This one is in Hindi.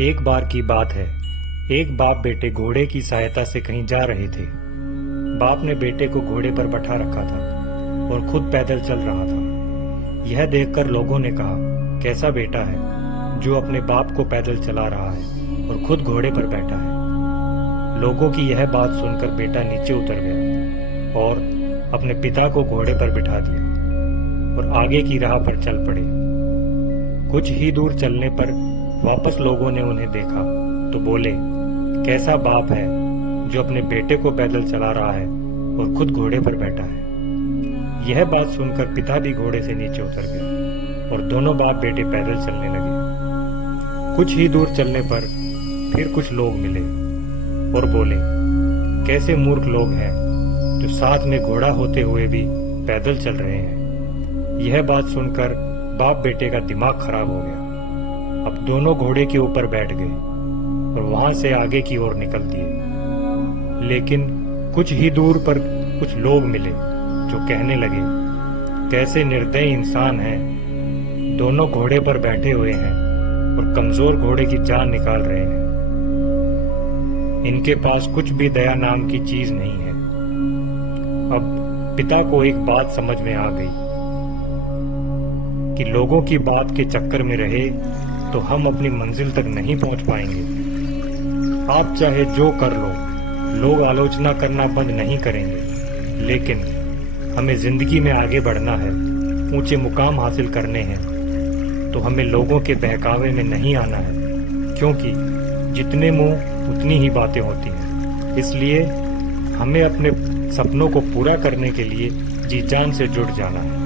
एक बार की बात है। एक बाप बेटे घोड़े की सहायता से कहीं जा रहे थे। बाप ने बेटे को घोड़े पर बैठा रखा था और खुद पैदल चल रहा था। यह देखकर लोगों ने कहा, कैसा बेटा है जो अपने बाप को पैदल चला रहा है और खुद घोड़े पर बैठा है। लोगों की यह बात सुनकर बेटा नीचे उतर गया और अपने पिता को घोड़े पर बिठा दिया और आगे की राह पर चल पड़े। कुछ ही दूर चलने पर वापस लोगों ने उन्हें देखा तो बोले, कैसा बाप है जो अपने बेटे को पैदल चला रहा है और खुद घोड़े पर बैठा है। यह बात सुनकर पिता भी घोड़े से नीचे उतर गया और दोनों बाप बेटे पैदल चलने लगे। कुछ ही दूर चलने पर फिर कुछ लोग मिले और बोले, कैसे मूर्ख लोग हैं जो साथ में घोड़ा होते हुए भी पैदल चल रहे हैं। यह बात सुनकर बाप बेटे का दिमाग खराब हो गया। अब दोनों घोड़े के ऊपर बैठ गए और वहां से आगे की ओर निकल दिए। लेकिन कुछ ही दूर पर कुछ लोग मिले जो कहने लगे, कैसे निर्दयी इंसान हैं, दोनों घोड़े पर बैठे हुए हैं और कमजोर घोड़े की जान निकाल रहे हैं। इनके पास कुछ भी दया नाम की चीज नहीं है। अब पिता को एक बात समझ में आ गई कि लोगों की बात के चक्कर में रहे तो हम अपनी मंजिल तक नहीं पहुंच पाएंगे। आप चाहे जो कर लो, लोग आलोचना करना बंद नहीं करेंगे, लेकिन हमें जिंदगी में आगे बढ़ना है, ऊंचे मुकाम हासिल करने हैं, तो हमें लोगों के बहकावे में नहीं आना है, क्योंकि जितने मुंह उतनी ही बातें होती हैं। इसलिए हमें अपने सपनों को पूरा करने के लिए जी जान से जुट जाना है।